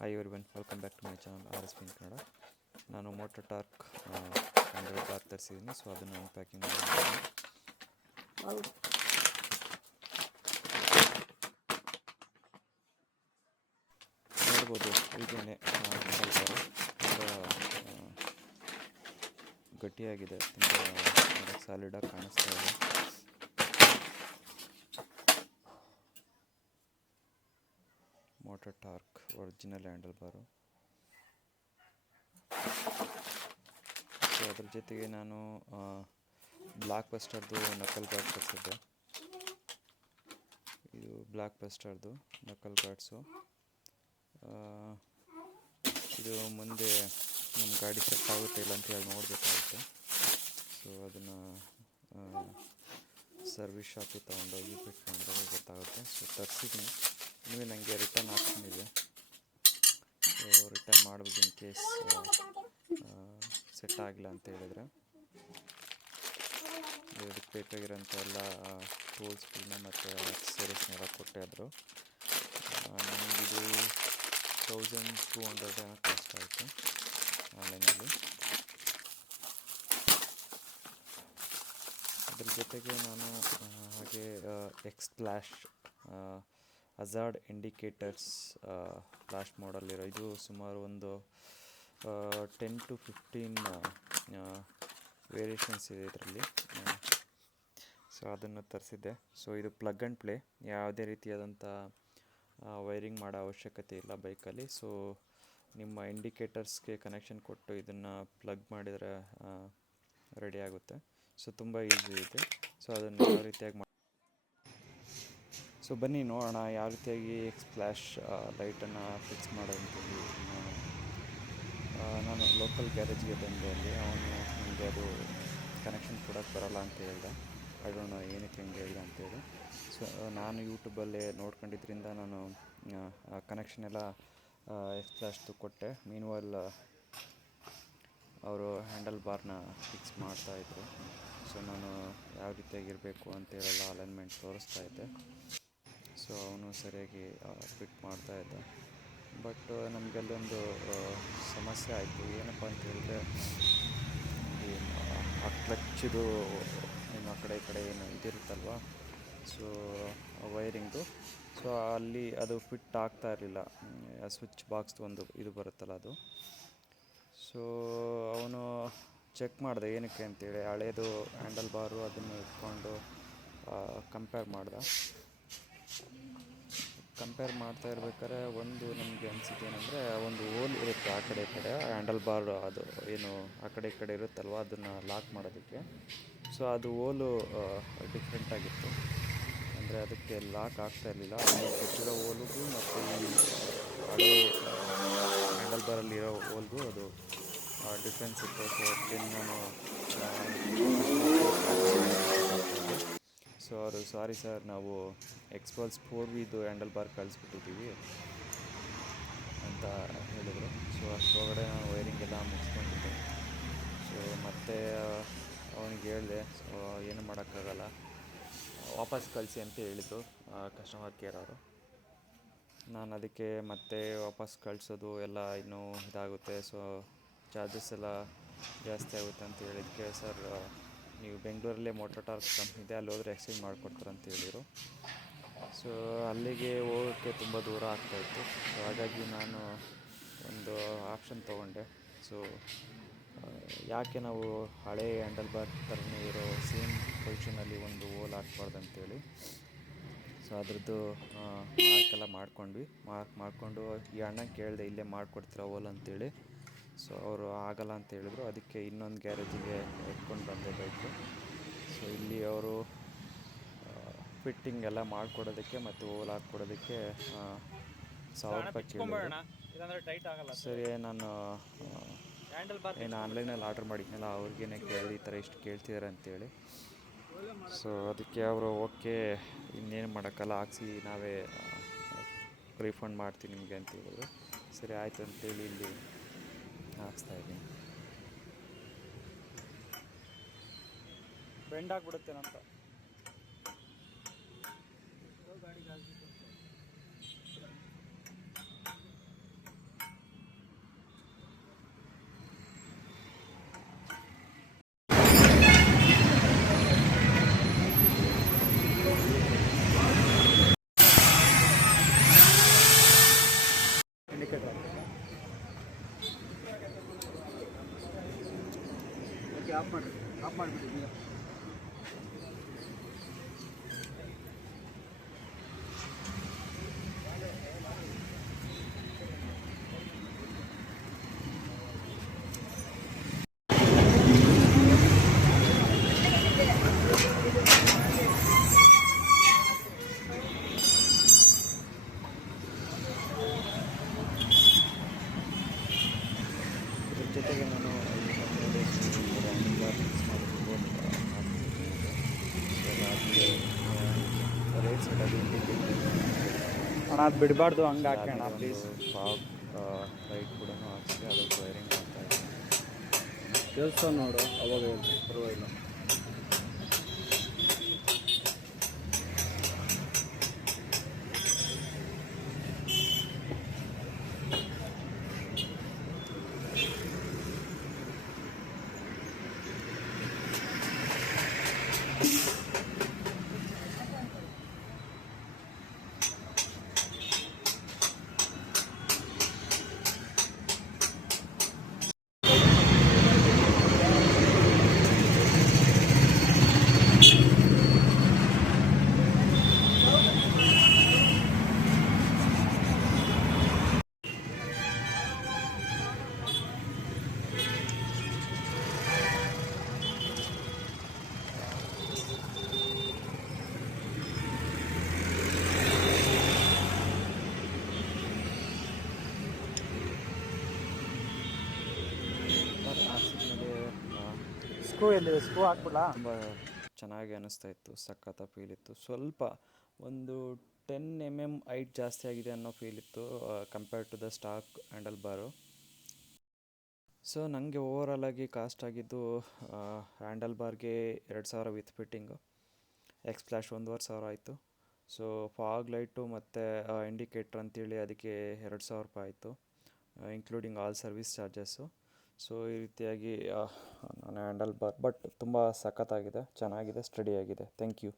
Hi everyone, welcome back to my channel RSP in Kannada. ನಾನು Moto Torque handle bar ತರಿಸಿದ್ದೀನಿ. So ಅದನ್ನು unpacking ಮಾಡಿದ್ದೀನಿ. ನೋಡ್ಬೋದು, ಹೀಗೇನೆ ಹ್ಯಾಂಡಲ್ ಬಾರು ತುಂಬ ಗಟ್ಟಿಯಾಗಿದೆ, ತುಂಬ ಸಾಲಿಡಾಗಿ ಕಾಣಿಸ್ತಾ ಇದೆ. Moto torque original handlebar. So ಅದ್ರ ಜೊತೆಗೆ ನಾನು ಬ್ಲಾಕ್ ಬಸ್ಟರ್ದು ನಕಲ್ ಗಾರ್ಡ್ ತರಿಸಿದ್ದೆ. ಇದು ಬ್ಲಾಕ್ ಬಸ್ಟರ್ದು ನಕಲ್ ಗಾರ್ಡ್ಸು. ಇದು ಮುಂದೆ ನಮ್ಮ ಗಾಡಿ ಸೆಟ್ ಆಗುತ್ತೆ ಇಲ್ಲ ಅಂತ ಹೇಳಿ ನೋಡಬೇಕಾಗುತ್ತೆ. ಸೊ ಅದನ್ನು ಸರ್ವಿಸ್ ಶಾಪಿಗೆ ತೊಗೊಂಡೋಗಿ ಫಿಟ್ ಮಾಡಿದಾಗ ಗೊತ್ತಾಗುತ್ತೆ. ಸೊ ತರಿಸಿದ್ದೀನಿ. ಇನ್ನೂ ನನಗೆ ರಿಟರ್ನ್ ಆಪ್ಷನ್ ಇದೆ. ಸೊ ರಿಟರ್ನ್ ಮಾಡ್ಬೋದು ಇನ್ ಕೇಸ್ ಸೆಟ್ ಆಗಿಲ್ಲ ಅಂತ ಹೇಳಿದ್ರೆ. ಇದಕ್ಕೆ ಬೇಕಾಗಿರೋಂಥ ಎಲ್ಲ ಟೂಲ್ಸ್ಗಳನ್ನ ಮತ್ತು ಆಕ್ಸಸರೀಸ್ನೆಲ್ಲ ಕೊಟ್ಟಿದ್ರು. ನನಗಿದು 1200 ಕಾಸ್ಟ್ ಆಯಿತು ಆನ್ಲೈನಲ್ಲಿ. ಅದ್ರ ಜೊತೆಗೆ ನಾನು ಹಾಗೆ ಎಕ್ಸ್ಪ್ಲಾಶ್ ಹಜಾರ್ಡ್ ಇಂಡಿಕೇಟರ್ಸ್ ಲಾಸ್ಟ್ ಮಾಡಲಿರೋ, ಇದು ಸುಮಾರು ಒಂದು 10 to 15 ವೇರಿಯೇಷನ್ಸ್ ಇದೆ ಇದರಲ್ಲಿ. ಸೊ ಅದನ್ನು ತರಿಸಿದ್ದೆ. ಸೊ ಇದು ಪ್ಲಗ್ ಆ್ಯಂಡ್ ಪ್ಲೇ, ಯಾವುದೇ ರೀತಿಯಾದಂಥ ವೈರಿಂಗ್ ಮಾಡೋ ಅವಶ್ಯಕತೆ ಇಲ್ಲ ಬೈಕಲ್ಲಿ. ಸೊ ನಿಮ್ಮ ಇಂಡಿಕೇಟರ್ಸ್ಗೆ ಕನೆಕ್ಷನ್ ಕೊಟ್ಟು ಇದನ್ನು ಪ್ಲಗ್ ಮಾಡಿದರೆ ರೆಡಿ ಆಗುತ್ತೆ. ಸೊ ತುಂಬ ಈಸಿ ಇದೆ. ಸೊ ಅದನ್ನು ಯಾವ ರೀತಿಯಾಗಿ ಸೊ ಬನ್ನಿ ನೋಡೋಣ ಯಾವ ರೀತಿಯಾಗಿ ಎಕ್ಸ್ಪ್ಲಾಶ್ ಲೈಟನ್ನು ಫಿಕ್ಸ್ ಮಾಡೋದಂಥದ್ದು. ನಾನು ಲೋಕಲ್ ಗ್ಯಾರೇಜ್ಗೆ ಬಂದೆ. ಅಲ್ಲಿ ಅವನು ನನಗೆ ಅದು ಕನೆಕ್ಷನ್ ಕೊಡೋಕ್ಕೆ ಬರೋಲ್ಲ ಅಂತ ಹೇಳ್ದೆ. ಐ ಡೋಂಟ್ ನೋ ಏನಕ್ಕೆ ಹೆಂಗೆ ಹೇಳ್ದೆ ಅಂತೇಳಿ. ಸೊ ನಾನು ಯೂಟ್ಯೂಬಲ್ಲೇ ನೋಡ್ಕೊಂಡಿದ್ದರಿಂದ ನಾನು ಕನೆಕ್ಷನ್ ಎಲ್ಲ ಎಕ್ಸ್ಪ್ಲಾಶ್ದು ಕೊಟ್ಟೆ. ಮೀನ್ವೈಲ್ ಅವರು ಹ್ಯಾಂಡಲ್ ಬಾರ್ನ ಫಿಕ್ಸ್ ಮಾಡ್ತಾಯಿದ್ರು. ಸೊ ನಾನು ಯಾವ ರೀತಿಯಾಗಿರಬೇಕು ಅಂತೇಳೆಲ್ಲ ಅಲೈನ್ಮೆಂಟ್ ತೋರಿಸ್ತಾ ಇದ್ದೆ. ಸೊ ಅವನು ಸರಿಯಾಗಿ ಫಿಟ್ ಮಾಡ್ತಾಯಿದ್ದ. ಬಟ್ ನಮಗಲ್ಲೊಂದು ಸಮಸ್ಯೆ ಆಯಿತು. ಏನಪ್ಪ ಅಂತ ಹೇಳಿದ್ರೆ, ಆ ಕ್ಲಚ್ದು ಏನು ಆ ಕಡೆ ಈ ಕಡೆ ಏನು ಇದಿರುತ್ತಲ್ವ, ಸೊ ವೈರಿಂಗ್ದು, ಸೊ ಅಲ್ಲಿ ಅದು ಫಿಟ್ ಆಗ್ತಾ ಇರಲಿಲ್ಲ. ಸ್ವಿಚ್ ಬಾಕ್ಸ್ದು ಒಂದು ಇದು ಬರುತ್ತಲ್ಲ ಅದು. ಸೊ ಅವನು ಚೆಕ್ ಮಾಡಿದೆ ಏನಕ್ಕೆ ಅಂತೇಳಿ, ಹಳೇದು ಹ್ಯಾಂಡಲ್ ಬಾರು ಅದನ್ನು ಇಟ್ಕೊಂಡು ಕಂಪೇರ್ ಮಾಡ್ತಾ ಇರ್ಬೇಕಾದ್ರೆ ಒಂದು ನಮಗೆ ಅನಿಸಿದ್ದು ಏನಂದರೆ, ಒಂದು ಹೋಲ್ ಇರುತ್ತೆ ಆ ಕಡೆ ಈ ಕಡೆ ಹ್ಯಾಂಡಲ್ ಬಾರ್, ಅದು ಏನು ಆ ಕಡೆ ಈ ಕಡೆ ಇರುತ್ತಲ್ವ ಅದನ್ನು ಲಾಕ್ ಮಾಡೋದಕ್ಕೆ. ಸೊ ಅದು ಹೋಲು ಡಿಫ್ರೆಂಟಾಗಿತ್ತು, ಅಂದರೆ ಅದಕ್ಕೆ ಲಾಕ್ ಆಗ್ತಾ ಇರಲಿಲ್ಲ. ಅಲ್ಲಿ ಕೆಟ್ಟಿರೋ ಹೋಲ್ಗೂ ಮತ್ತು ಈ ಹಳೆ ಹ್ಯಾಂಡಲ್ ಬಾರಲ್ಲಿರೋ ಹೋಲ್ಗೂ ಅದು ಡಿಫ್ರೆನ್ಸ್ ಇತ್ತು. ಸೊ ಅದಕ್ಕೆ ನಾನು ಸೊ ಅವರು ಸಾರಿ ಸರ್, ನಾವು ಎಕ್ಸ್ಪಲ್ಸ್ 4Vದು ಹ್ಯಾಂಡಲ್ ಬಾರ್ ಕಳಿಸ್ಬಿಟ್ಟಿದ್ದೀವಿ ಅಂತ ಹೇಳಿದರು. ಸೊ ಅಷ್ಟರೊಳಗಡೆ ನಾನು ವೈರಿಂಗ್ ಎಲ್ಲ ಮುಗಿಸ್ಕೊಂಡಿದ್ದೆ. ಸೊ ಮತ್ತೆ ಅವನಿಗೆ ಹೇಳಿದೆ, ಸೊ ಏನು ಮಾಡೋಕ್ಕಾಗಲ್ಲ, ವಾಪಸ್ ಕಳಿಸಿ ಅಂತ ಹೇಳಿದರು ಕಸ್ಟಮರ್ ಕೇರ್ ಅವರು. ನಾನು ಅದಕ್ಕೆ ಮತ್ತೆ ವಾಪಸ್ ಕಳಿಸೋದು ಎಲ್ಲ ಇನ್ನೂ ಇದಾಗುತ್ತೆ, ಸೊ ಚಾರ್ಜಸ್ ಎಲ್ಲ ಜಾಸ್ತಿ ಆಗುತ್ತೆ ಅಂತ ಹೇಳಿದ್ದಕ್ಕೆ, ಸರ್ ನೀವು ಬೆಂಗಳೂರಲ್ಲೇ ಮೋಟೋ ಟಾರ್ಕ್ ಕಂಪ್ನಿ ಇದೆ, ಅಲ್ಲಿ ಹೋದರೆ ಎಕ್ಸ್ಚೇಂಜ್ ಮಾಡಿಕೊಡ್ತಾರೆ ಅಂತ ಹೇಳಿದರು. ಸೊ ಅಲ್ಲಿಗೆ ಹೋಗೋಕ್ಕೆ ತುಂಬ ದೂರ ಆಗ್ತಾಯಿತ್ತು. ಸೊ ಹಾಗಾಗಿ ನಾನು ಒಂದು ಆಪ್ಷನ್ ತೊಗೊಂಡೆ. ಸೊ ಯಾಕೆ ನಾವು ಹಳೆ ಹ್ಯಾಂಡಲ್ ಬಾರ್ ಥರನೇ ಇರೋ ಸೇಮ್ ಪೊಸಿಷನಲ್ಲಿ ಒಂದು ಹೋಲ್ ಹಾಕ್ಬಾರ್ದು ಅಂತೇಳಿ, ಸೊ ಅದ್ರದ್ದು ಮಾರ್ಕೆಲ್ಲ ಮಾರ್ಕ್ ಮಾಡಿಕೊಂಡು ಈ ಅಣ್ಣಂಗೆ ಕೇಳಿದೆ, ಇಲ್ಲೇ ಮಾಡಿಕೊಡ್ತೀರಾ ಹೋಲ್ ಅಂತೇಳಿ. ಸೊ ಅವರು ಆಗಲ್ಲ ಅಂತ ಹೇಳಿದ್ರು. ಅದಕ್ಕೆ ಇನ್ನೊಂದು ಗ್ಯಾರೇಜಿಗೆ ಎತ್ಕೊಂಡು ಬಂದೆ ಬೈಕು. ಸೊ ಇಲ್ಲಿ ಅವರು ಫಿಟ್ಟಿಂಗ್ ಎಲ್ಲ ಮಾಡಿಕೊಡೋದಕ್ಕೆ ಮತ್ತು ಹೋಲ್ ಹಾಕ್ಕೊಡೋದಕ್ಕೆ 1000 ರೂಪಾಯಿ ಕೇಳಿದ್ರು. ಸರಿ, ನಾನು ಏನು ಆನ್ಲೈನಲ್ಲಿ ಆರ್ಡ್ರ್ ಮಾಡಿದ್ನಲ್ಲ ಅವ್ರಿಗೇನೆ ಕೇಳಿದೆ, ಈ ಥರ ಇಷ್ಟು ಕೇಳ್ತಿದ್ದಾರೆ ಅಂತೇಳಿ. ಸೊ ಅದಕ್ಕೆ ಅವರು ಓಕೆ, ಇನ್ನೇನು ಮಾಡೋಕ್ಕಲ್ಲ, ಹಾಕ್ಸಿ ನಾವೇ ರೀಫಂಡ್ ಮಾಡ್ತೀವಿ ನಿಮಗೆ ಅಂತ ಹೇಳಿದ್ರು. ಸರಿ ಆಯಿತು ಅಂತೇಳಿ ಇಲ್ಲಿ ಹಾಕ್ಸ್ತಾಯಿದ್ದೀನಿ. ಬೆಂಡ್ ಆಗಿಬಿಡುತ್ತೇನಂತ. ಆಫ್ ಮಾಡಿಬಿಡಿ. ಇದ್ರ ಜೊತೆಗೆ ನಾನು ಮಿಕ್ಸ್ ಮಾಡಿಕೊಂಡು ರೈಟ್ ಸೈಡಲ್ಲಿ ಅಣ್ಣ ಅದು ಬಿಡಬಾರ್ದು, ಹಂಗೆ ಹಾಕೋಣ ಒಂದು ಪ್ಲೀಸ್. ಫಾಗ್ ಲೈಟ್ ಕೂಡ ಹಾಕ್ಸಿ ಅದಕ್ಕೆ ವೈರಿಂಗ್ ಮಾಡ್ತಾ ಇದ್ದೀನಿ. ಕೆಲಸ ನೋಡು, ಅವಾಗ ಹೇಳ್ರಿ, ಪರವಾಗಿಲ್ಲ. ಹಾಕ್ಸಿದ್ಮೇಲೆ ಸ್ಕ್ರೂ ಎಲ್ಲಿದೆ? ಸ್ಕ್ರೂ ಹಾಕ್ಬಿಡ್ಲಾ? ತುಂಬ ಚೆನ್ನಾಗಿ ಅನ್ನಿಸ್ತಾ ಇತ್ತು, ಸಖತ್ತ ಫೀಲ್ ಇತ್ತು. ಸ್ವಲ್ಪ ಒಂದು 10 mm ಹೈಟ್ ಜಾಸ್ತಿ ಆಗಿದೆ ಅನ್ನೋ ಫೀಲ್ ಇತ್ತು compared to the stock handlebar. So ನನಗೆ ಓವರಾಲಾಗಿ ಕಾಸ್ಟ್ ಆಗಿದ್ದು ಹ್ಯಾಂಡಲ್ ಬಾರ್ಗೆ 2000 ವಿತ್ ಫಿಟ್ಟಿಂಗು, ಎಕ್ಸ್ಪ್ಲಾಶ್ 1500 ಆಯಿತು. ಸೊ ಫಾಗ್ ಲೈಟು ಮತ್ತು ಇಂಡಿಕೇಟ್ರ್ ಅಂತೇಳಿ ಅದಕ್ಕೆ 2000 ರೂಪಾಯಿ ಆಯಿತು, including all service charges. So ಈ ರೀತಿಯಾಗಿ ನನ್ನ ಹ್ಯಾಂಡಲ್ ಬಾರ್ ಬಟ್ ತುಂಬ ಸಖತ್ತಾಗಿದೆ, ಚೆನ್ನಾಗಿದೆ, ಸ್ಟಡಿಯಾಗಿದೆ. Thank you.